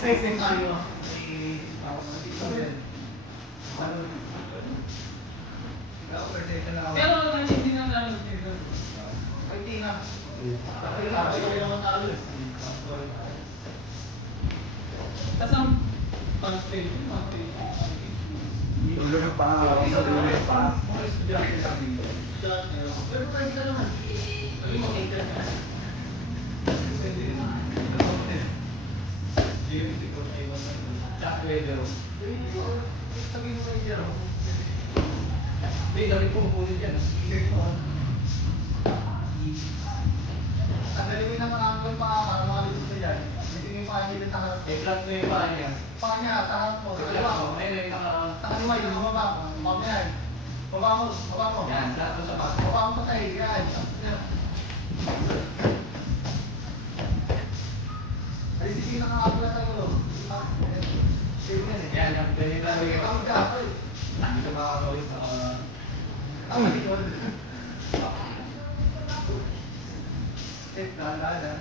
Sexy tayo. Pero hindi na namin dito. Hindi na. Tapos ang pag-stage, tulo ng paa, tulo ng paa. pero pwede ka naman. Jack Weather. Sabihin mo kayo dyan. Hindi, dami po punin dyan. Tanggalin mo yung nangangagal pa para makalipot na dyan. Hindi yung paa niya yung takarap. Flat mo yung paa niya. Paa niya, takarap mo. Tanggalin mo yung baba. Baba mo yan. Baba mo, baba mo. Yan, flat mo sa paa. Baba mo patay, yan. Ay, sige nangangagal na tayo. Yan, yan. Pwede na rin. Ang gapal. Hindi ka makakawin sa... Ang likod. Dahan-dahan.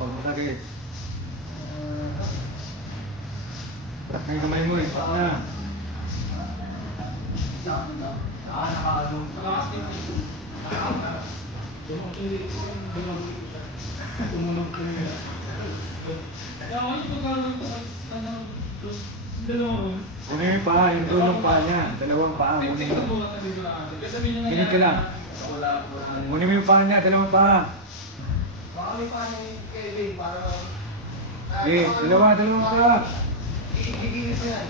Pag masakit. Brak na yung kamay mo, ipak na. Nakakadong. Tumunog ko yun. Kunin mo yung paa, yung tulong paa niya. Dalawang paa, kunin mo. Pinig ka lang. Kunin mo yung paa niya, dalawang paa. Baka may paano yung Kevin para... Dalawang paa. Gigilis mo yan.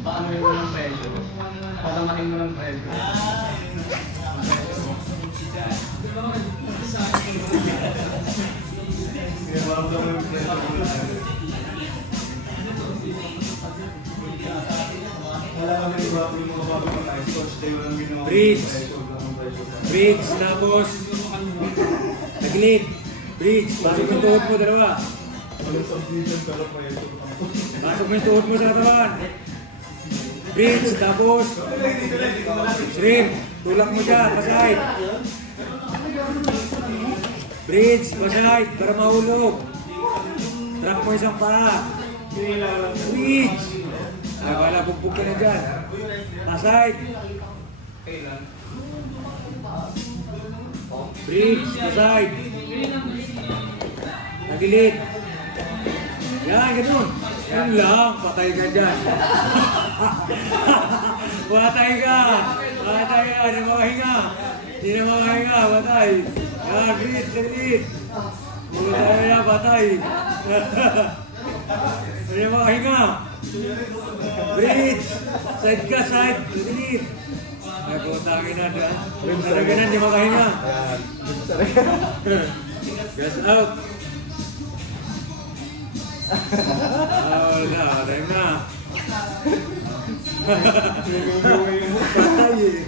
Paano mo ng presyo? Patamahin mo ng presyo. Bridge, tapos tagilid. Bridge, pasok yung tuhod mo, dalawa. Pasok mo yung tuhod mo sa katawan. Bridge, tapos shrimp, tulak mo dyan, pasahid. Bridge, pasahid, para mahulog. Drop mo isang paa. Bridge. Akala bugbog ka na dyan. Pasahid. Bridge, pasahid. Tagilid. Yan, ganun. Yan lang, patay ka dyan. Patay ka. Patay ka, hindi na makahinga. Hindi na makahinga, patay. Yan, bridge, tagilid. Patay na, patay. Hindi na makahinga. Bridge, side ka, side, tagilid. Ay, putangin na dyan. Talaga na, hindi makahinga. Gas out. Wala, patay na. Patay eh.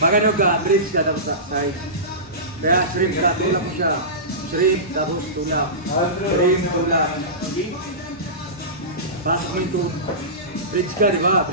Magano ka, bridge ka tapos side. Kaya shrimp ka, tulak mo siya. Shrimp tapos tulak. Shrimp, tulak. Pasok mo yung bridge ka, di ba?